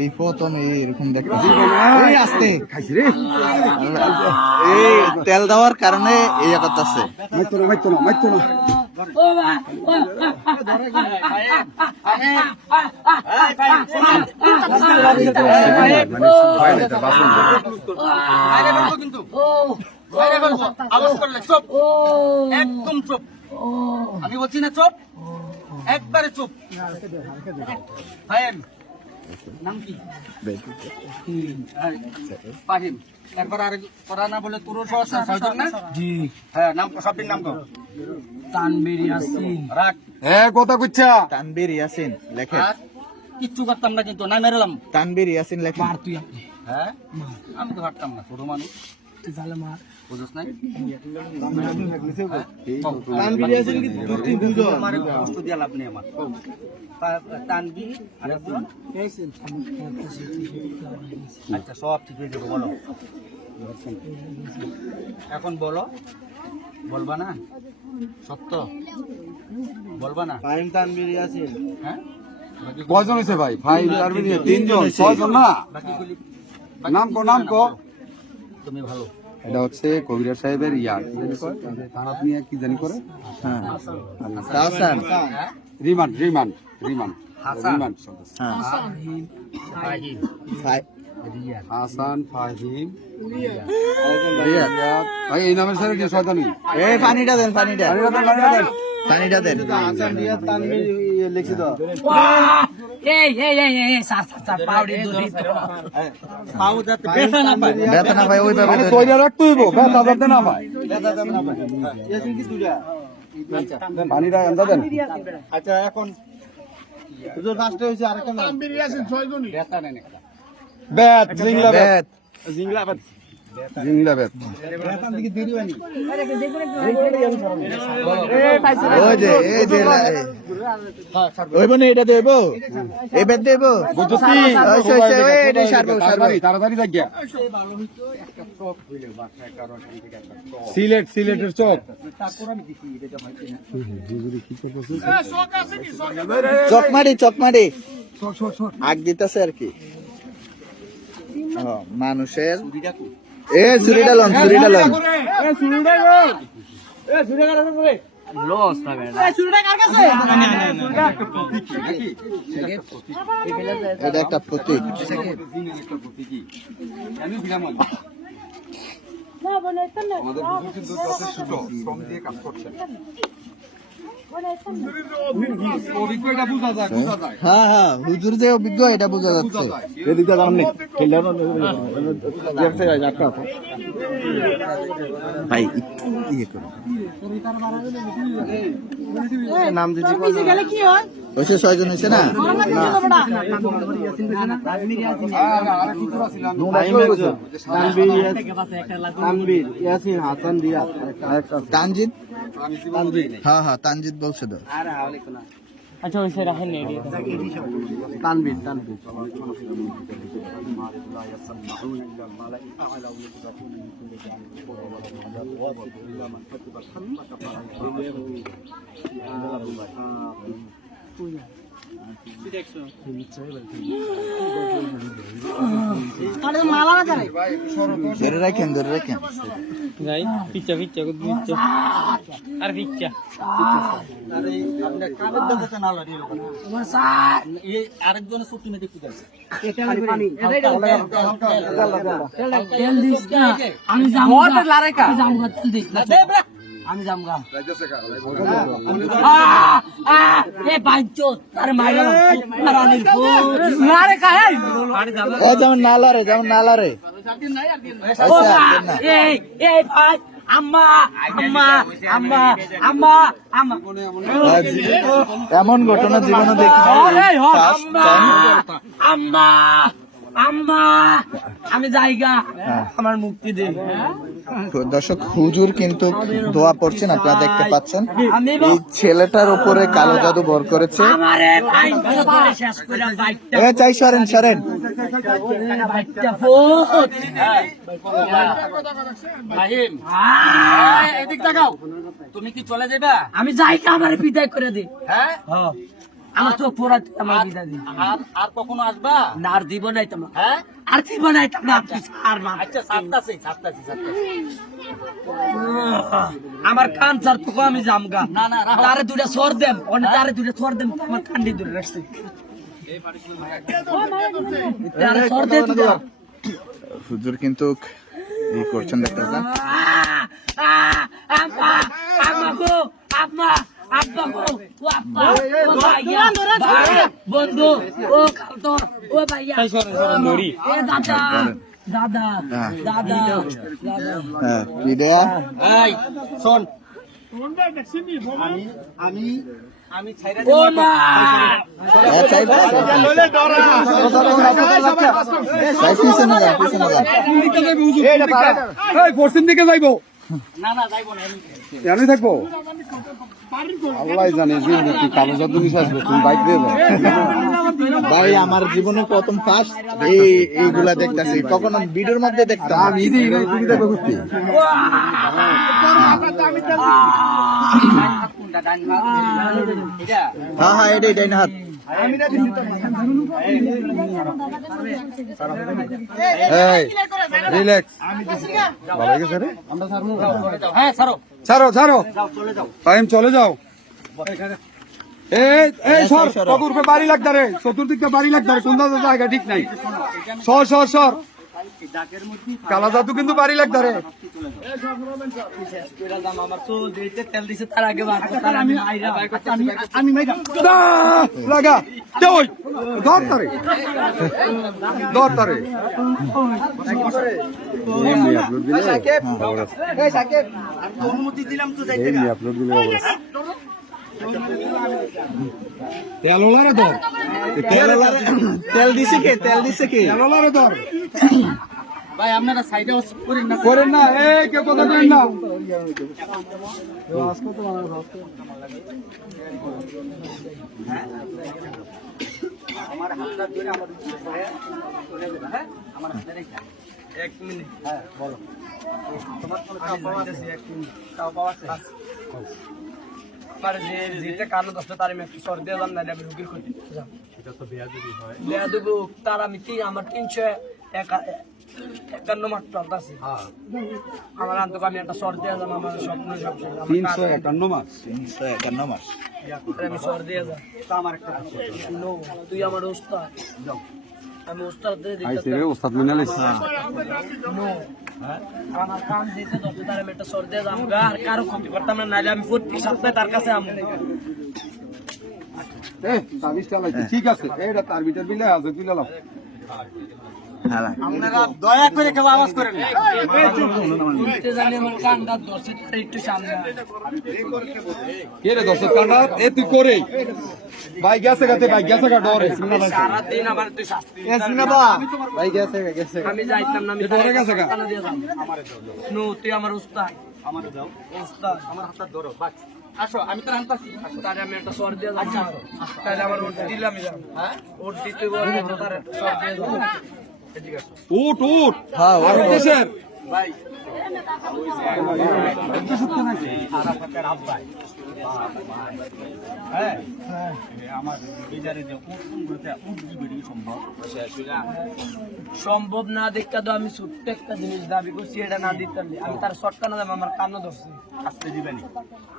এই প্রথম এরকম দেখতেছি এই আস্তে খাইছি রে এই তেল দেওয়ার কারণে এই করতেছে মাইতো না একদম চুপ। আমি বলছি না চুপ, একবারে চুপ। নাম কি? ফাহিম। একবার আর করা না বলে তোর ছয়জন না? জি হ্যাঁ, নাম সবটির নাম কর। তানবীর ইয়াসিন। রাখ। হ্যাঁ কথা কইছা তানবীর ইয়াসিন লেখে। কিচ্ছু করতাম না কিন্তু না মেরেলাম। তানবীর ইয়াসিন লেখে। মার তুই আপনি। হ্যাঁ আমি তো হাঁটতাম না, ছোট মানুষ। তুই তাহলে মার বুঝছ নাই? তানবীর ইয়াসিন কি তুই বুঝো? আমার কষ্ট দিয়া লাভ নেই আমার। তানবীর আরেকজন আচ্ছা সব ঠিক হয়ে যাবে। বলো এখন বলো, বলবা না? সত্য বলবা না? ফাহিম তানবীর ইয়াসিন। হ্যাঁ কয়জন হয়েছে ভাই? ফাইভ তানবীর তিনজন, ছয়জন না? বাকিগুলি নাম কো তুমি ভালো। এটা হচ্ছে কবিরাজ সাহেবের থানা নিয়ে কি জানি করে? হ্যাঁ হাসান রিমান্ড হাসান। সদস্য হ্যাঁ ফাহিম রিয়াদ হাসান ফাহিম রিয়াদ। ভাই এই নামের সাথে কি শয়তানি? এই পানিটা দেন পানিটা দেন হাসান রিয়াদ তানবীর লিখছি তো। স্যার পাউডি দড়ি পাউ যাতে বেথা না পায়। ব্যথা না ভাই ওইভাবে আমি ধরে। কইরা রাখতে হইব, ব্যথা যাতে না পায়। পানিটা আন্দা দেন। আচ্ছা এখন হুজুর ফার্স্টে হইছে আরেকটা নাম বেথা নেন একটা। ব্যাট জিংলা ব্যাট বেত জিংলা ব্যাট ওই যে ওই বনে এটা দেব এই বেত দেব বুঝছি এটা সারবো তাড়াতাড়ি লাগিয়া সিলেটের চক চকমারি আগ দিতেছে আর কি মানুষের চুরিটা লন লস থাকে এটা একটা প্রতীক আমাদের বুঝুর কিন্তু যথেষ্ট শ্রম দিয়ে কাজ করছে অভিজ্ঞতা বোঝা যায় হ্যাঁ হুজুর যে অভিজ্ঞ এটা বোঝা যাচ্ছে ভাই একটু ইয়ে করো নাম দিতে হয়েছে 6 জন হয়েছে না তানবীর ইয়াসিন হাসান রিয়াদ তানজিদ হ্যাঁ তানজিদ বলছে তো আচ্ছা ওইসে রাখেন তানবীর ধরে রাখেন যাই পিচ্চা আর পিচ্চা আরেকজনের ছুটি মেয়ে দেখতে যাচ্ছে আমি আমি জামগা যেমন নালারে এমন ঘটনা জীবনে দেখি আমি জায়গা আমার মুক্তি দে। দর্শক হুজুর কিন্তু দোয়া পড়ছেন আপনারা দেখতে পাচ্ছেন এই ছেলেটার উপরে কালো জাদু ভর করেছে চাই সরেন তুমি কি চলে যাবা? আমি যাই আমার বিদায় করে দিই। হ্যাঁ আমার চোখ পড়া আমার বিদায় দিন আর কখনো আসবা? না আর জীবন আইতাম না হ্যাঁ? আর জীবন আইতাম না আর মা আচ্ছা, সাতটাছি। আমার কান স্যার তোকে আমি জামগা না, না, রাখো। তারে দুটা সর দেম অনেক তারে দুটা সর দেম আমার কান্দি দূরে রাখছি তারে সর দে তুই হুজুর কিন্তু ই করছেন দেখতেছেন। আম্মা আম্মা গো আম্মা আব্বা গো ও আব্বা ও ভাইয়া ভাই বন্ধু ও খালতো ও ভাইয়া এ দাদা দাদা দাদা দাদা হ্যাঁ কি দেয়া এই শোন, আমি ছাইরা ও মা চাইবা পিছনে যা পশ্চিম দিকে যাইবো না যাইবো না। জানি থাকবো আল্লাহ জানে যে কালো জাদু নিয়ে আসবে তুমি বাইক দিয়ে যাও ভাই আমার জীবনে প্রথম ফার্স্ট এইগুলা দেখতেছি, কখনো ভিডিওর মধ্যে দেখতাম। আমি দিই না তুমি দেখো ঘুরতে কোনটা ডান হাত? এটা হ্যাঁ এটাই ডাইন হাত। রিল্যাক্স ভালো গেছে রে হ্যাঁ ছাড়ো, ছাড়ো ছাড়ো চলে যাও। টাইম চলে যাও এই এই সর সরো। কবুরকে বাড়ি লাগতে রে চতুর্দিকটা বাড়ি লাগতে রে কোন জায়গা ঠিক নাই সর সর সর কালা জাদু কিন্তু বাড়ি লাগতে রে আমার তো দিতে তেল দিছে তার আগে বার করতে আমি আইরা আমি মাইরা লাগা ওই ধর তারে ধর তারে এমনি আপলোড দিলে এই সাকিব, আমি তো অনুমতি দিলাম তো যাইতে। এমনি আপলোড দিলে তেলোলারে ধর তেল দিছে কে? তেলোলারে ধর ভাই আপনারা সাইডে করেন না। করেন না এই কে কথা করেন না আমার হাতটা ধরে আমার উচিত করে চলে যাবে। হ্যাঁ, আমার হাতে রেখে। এক মিনিট হ্যাঁ বলো, তোমার কোনো চাপ পাওয়া আছে? চাপ পাওয়া আছে? আমার যে যেটা কারণ দশটা তার আমি একটু সর দিয়ে যাম না আমি রুগীর ক্ষতি এটা তো বেয়াদবি হোক তার আমি আমার 351 মাঠ চলতেছে আমার আন্তক আমি একটা সর দিয়ে যাম আমার স্বপ্ন সব শেষ। আমার 351 মাস 351 মাস। আমি সর দিয়ে যাম তা আমার একটা কথা। নো তুই আমার ওস্তাদ আমি ওস্তাদ দিয়ে আইছে দিতে রে ওস্তাদ মেনে লাইছে নো আমার কাম দিতে দশটা তার আমি একটা সর দিয়ে যাম গা আর কারো ক্ষতি করতাম না নাহলে আমি প্রতি সপ্তাহে তার কাছে আমি এ তাবিজ চালাইছে ঠিক আছে এইটা তার ভিতর বিলে আছে তুই লাও হ্যাঁ আপনারা দয়া করে কেউ আওয়াজ করেন না। তুলতে জানি আমার কানটা দশে একটু সামনে আয়। কে রে দর্শক কান্ডা এ তুই করে ভাই গেছে গা ডরে সারাদিন আমার তুই শাস্তি দিবি। ভাই গেছে আমি যাইতাম না আমি ডরে গেছে গা কানে দিয়ে যাম। নো তুই আমার উস্তাদ আমার যাও, উস্তাদ আমার হাতটা ধরো, বাস। আসো, আমি তো আনতাছি। তারে আমি একটা সর দিয়ে যাম তাহলে আমার ওট দিলে আমি যাম ওট দিতে গেলে তার একটা সর দিয়ে যাম উঠ উঠ হ্যাঁ আর দেশের ভাই, আরাফাতের আব্বাই। হ্যাঁ, আমার লিডারে যে উঠগুলোতে উঠবি বেরিয়ে সম্ভব। সম্ভব না দেখা তো আমি ছোট্ট একটা জিনিস দাবি করছি এটা না দিতে পারলে আমি তার শর্টটা না দেব আমার কান্না ধরছে আসতে দিবেনি।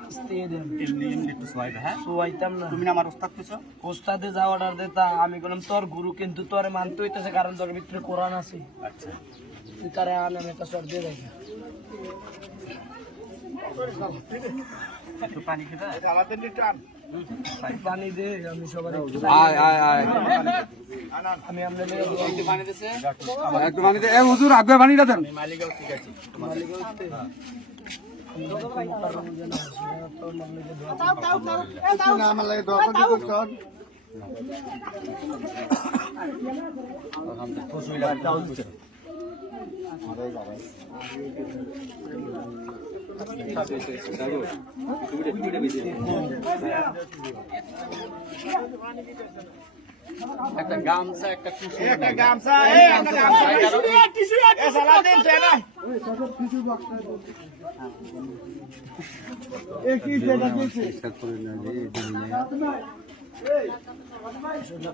আসতে দেন এমনি একটু সোয়াইবে, হ্যাঁ? সোয়াইতাম না তুমি না আমার ওস্তাদ পেছো? ওস্তাদে যা অর্ডার দিতা আমি বললাম তোর গুরু কিন্তু তোর মানতে হইতেছে কারণ তোর ভিতরে কোরআন আছে আচ্ছা। তুই তারে আন আমি একটা সর দিয়ে দেখ একটু পানি খেতে? পানি দে আমি সবার একটু আয় আয় আয় আমি আপনার পানি দিছে? একটু পানি দে এ হুজুর আগে পানিটা দেন মালিকাও ঠিক আছে। একটা গামছা, একটা কুসুম, একটা গামছা,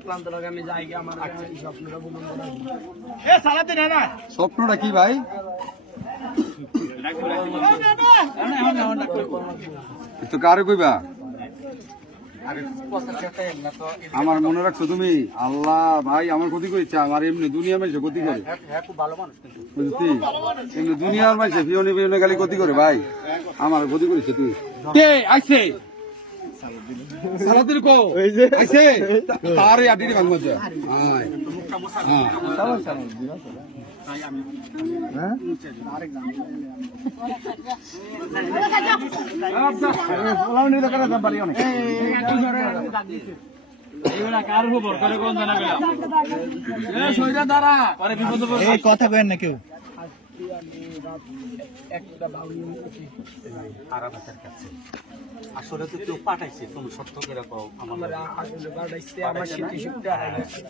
ক্লান্ত লাগে আমি যাই গিয়ে আমার স্বপ্নটা বলুন স্বপ্নটা কি ভাই? তো কারে কইবা? আমার মনে রাখছো তুমি? আল্লাহ ভাই আমার ক্ষতি করেছে, আমার এমনি দুনিয়া মাইছে ক্ষতি করে, বুঝছি? এমনি দুনিয়ার মাইছে পিওনে পিওনে খালি ক্ষতি করে ভাই, আমার ক্ষতি করেছে তুই। কে আইছে? সালাদিন কো আইছে? তারে আডিরি ভাঙ মজা। আয় হ্যাঁ এই কথা কেন না কেউ একটা ভাবি আসলে তো কেউ পাঠাইছে, তুমি সত্য করে কও। আমার আসলে বাড়াইছে আমার স্মৃতিশক্তি হারাইছে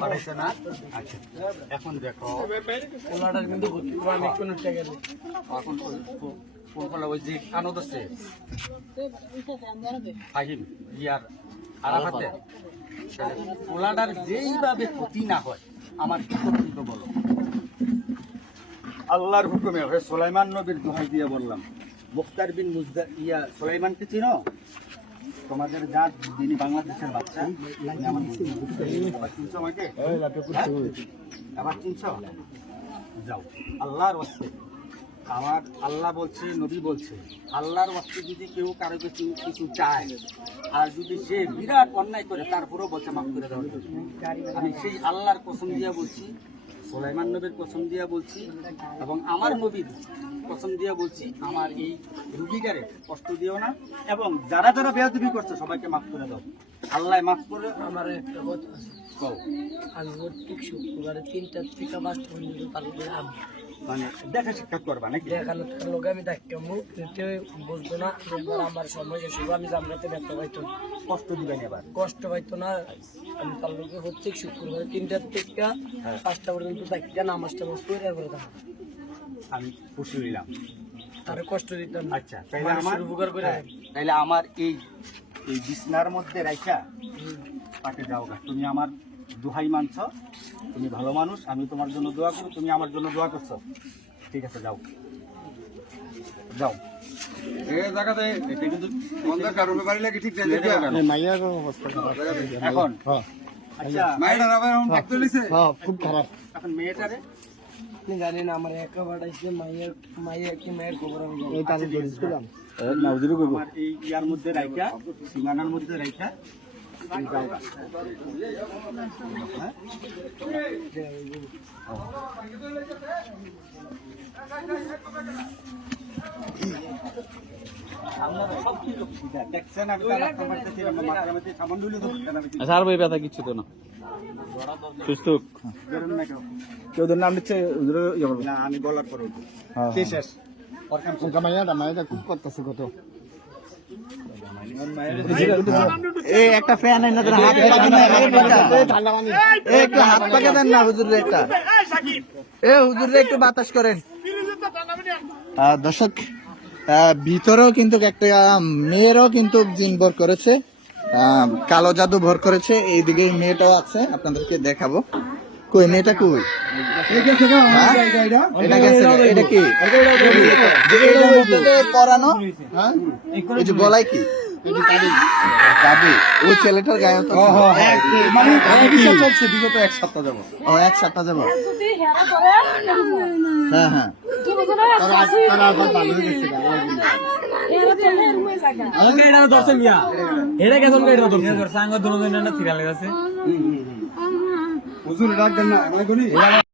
পাঠাইছে না? আচ্ছা, এখন দেখো ওনাটার কিন্তু আমি কোনো টাকা নেই এখন ওই যে আনন্দ আছে ফাহিম ইয়ার আরাফাতে, ওলাটার যেইভাবে ক্ষতি না হয় আমার কি করতে বলো? আল্লাহর হুকুমে সুলাইমান নবীর দোহাই দিয়ে বললাম, মুখতার বিন মুজদা সুলাইমানকে চিনো? তোমাদের যা যিনি বাংলাদেশের বাচ্চা, তুমি আমার চিনছো আমাকে? আবার চিনছো? যাও আল্লাহর ওয়াস্তে, আমার আল্লাহ বলছে, নবী বলছে, আল্লাহর ওয়াস্তে যদি কেউ কারো কিছু চায় আর যদি সে বিরাট অন্যায় করে তারপরেও বলছে মাফ করে দেওয়ার জন্য, আমি সেই আল্লাহর কসম দিয়া বলছি, সুলাইমান নবীর কসম দিয়া বলছি এবং আমার নবীর কসম দিয়া বলছি, আমার এই রুগীটারে কষ্ট দিও না এবং যারা যারা বেয়াদবি করছে সবাইকে মাফ করে দাও। আল্লাহ মাফ করে। আমার একটা কথা আছে, আমি প্রত্যেক শুক্রবারে 3টা থেকে 5টা পর্যন্ত তারপরে আমি মানে দেখা সাক্ষাৎ করবা নাকি? দেখানো লোক আমি দেখামু এতে বুঝবো না, এবার আমার সময় শেষ হবে, আমি জামরাতে ব্যর্থ পাইতো না, কষ্ট দিবেন এবার। কষ্ট পাইতো না। আমি তার লোকে প্রত্যেক শুক্রবারে 3টা থেকে 5টা পর্যন্ত দেখা নামাজটা করে এরপরে দেখা আমি খুশি হইলাম। তারে কষ্ট দিতাম না। আচ্ছা, তাইলে আমার উপকার করে তাইলে আমার এই বিছনার মধ্যে রাইখা পাঠে যাও গা। তুমি আমার দোহাই মানছ, তুমি ভালো মানুষ, আমি তোমার জন্য দোয়া করি, তুমি আমার জন্য দোয়া করছো, ঠিক আছে যাও যাও। এ জায়গাতে এটা কিন্তু বন্ধার কারণে বাড়ি লাগে ঠিক নাই এখন আচ্ছা মাইরা আবার ডাক্তার লিছে খুব খারাপ এখন মেয়েটারে আপনি জানেন আমার একা বাড়াইছে মাইয়া কি মায়ের খবর আমি জানি। আমার এই ইয়ার মধ্যে রাইখা, সীমানার মধ্যে রাইখা তুমি যাও গা। হ্যাঁ? আপনারা সব কিছু দেখছেন, আমি তো রাখতে পারতেছি না, মাথার মধ্যে সামান্য হইলেও তো আমি আর ভাই ব্যথা কিচ্ছু তো না, সুস্থ। বেরোন না কেউ। কেউ ওদের নাম দিচ্ছে, না, আমি বলার পরে শেষ মাইয়াটা খুব করতেছে কত এই একটা ফ্যান আইনা দেন, হাত পাকে না, একটু হাত পাকে দেন না হুজুরের একটা, হুজুরে একটু বাতাস করেন। দর্শক, ভিতরেও কিন্তু একটা মেয়েরও কিন্তু জিন ভর করেছে, কালো জাদু ভর করেছে। এইদিকে মেয়েটাও আছে, আপনাদেরকে দেখাবো। কই মেয়েটা কই? এটা গেছে, এটা কি পরানো? হ্যাঁ, এই যে গলায় কি দাবি? ওই ছেলেটার গায়ে তো চলছে বিগত 1 সপ্তাহ যাবো। 1 সপ্তাহ যাবো। যদি হেরা করে হ্যাঁ হ্যাঁ, আমাকে এটা ধরছে মিয়া, এটা গেছে এটা ধরছে আঙ্গ দোনো দিন না সিরিয়াল আছে। হুজুর ডাক দেন না,